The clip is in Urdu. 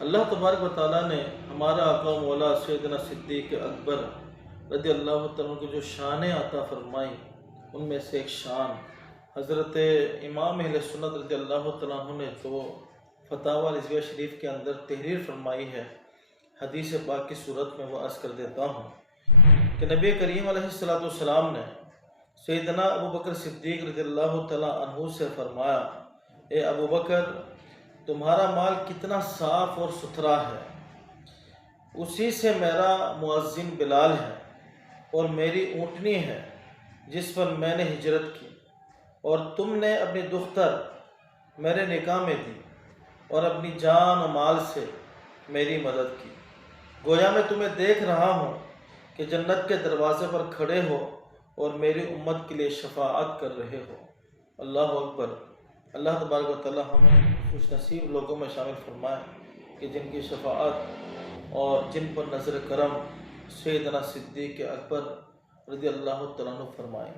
اللہ تبارک و تعالیٰ نے ہمارا آقا و مولا سیدنا صدیق اکبر رضی اللہ تعالیٰ کو جو شانیں عطا فرمائی، ان میں سے ایک شان حضرت امام اہل سنت رضی اللہ تعالیٰ عنہ نے جو فتاوی رضویہ شریف کے اندر تحریر فرمائی ہے، حدیث پاک کی صورت میں وہ عرض کر دیتا ہوں کہ نبی کریم علیہ السلام نے سیدنا ابو بکر صدیق رضی اللہ تعالیٰ عنہ سے فرمایا، اے ابو بکر، تمہارا مال کتنا صاف اور ستھرا ہے، اسی سے میرا مؤذن بلال ہے، اور میری اونٹنی ہے جس پر میں نے ہجرت کی، اور تم نے اپنی دختر میرے نکاح میں دی اور اپنی جان و مال سے میری مدد کی۔ گویا میں تمہیں دیکھ رہا ہوں کہ جنت کے دروازے پر کھڑے ہو اور میری امت کے لیے شفاعت کر رہے ہو۔ اللہ اکبر۔ اللہ تبارک و تعالی ہمیں خوش نصیب لوگوں میں شامل فرمائے کہ جن کی شفاعت اور جن پر نظر کرم سیدنا صدیق اکبر رضی اللہ تعالیٰ عنہ فرمائیں۔